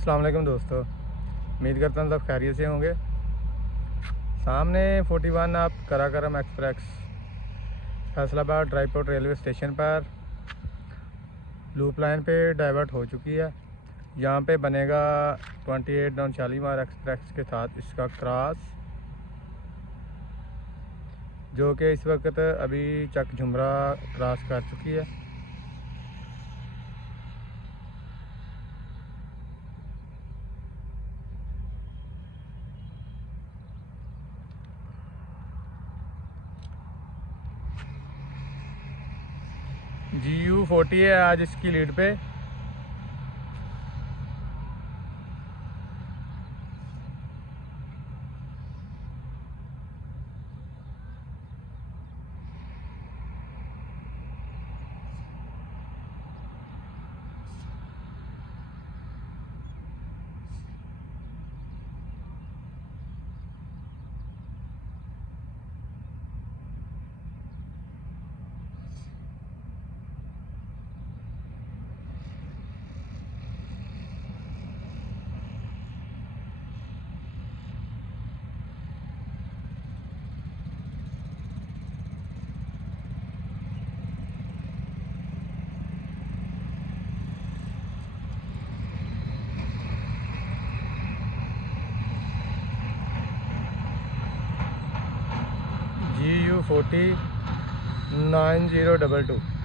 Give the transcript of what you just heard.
अस्सलाम वालेकुम दोस्तों, उम्मीद करता हूँ सब खैरियत से होंगे। सामने 41 आप Karakoram express Faisalabad dry port railway station पर लूप लाइन पे डाइवर्ट हो चुकी है। यहाँ पे बनेगा 28 डाउन शालीमार एक्सप्रेस के साथ इसका क्रॉस, जो कि इस वक्त अभी चक झुमरा क्रॉस कर चुकी है। GU40 है आज इसकी लीड पे। GU40 9022